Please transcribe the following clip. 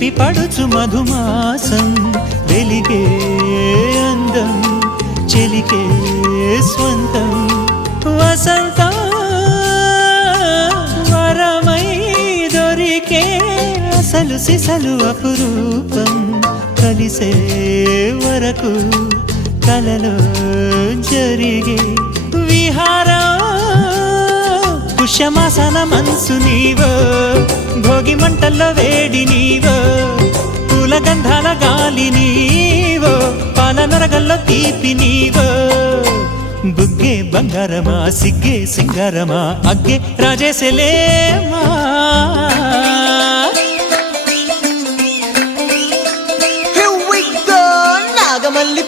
చిలిపి పడుచు మధుమాసం వెలిగే అందం చెలికే స్వంతం వసంతం వరమై దొరికే అసలు సిసలు అపురూపం కలిసే వరకు కలలో జరిగే విహారం పుష్యమాసన మనసు నీవో భోగి మంటల్లో వేడి నీవో పూల గంధాల గాలి నీవో పాల నరగల్లో తీపి నీవో బుగ్గే బంగారమా సిగ్గే సింగారమా అగ్గే రాజేసలేమా నాగమల్లి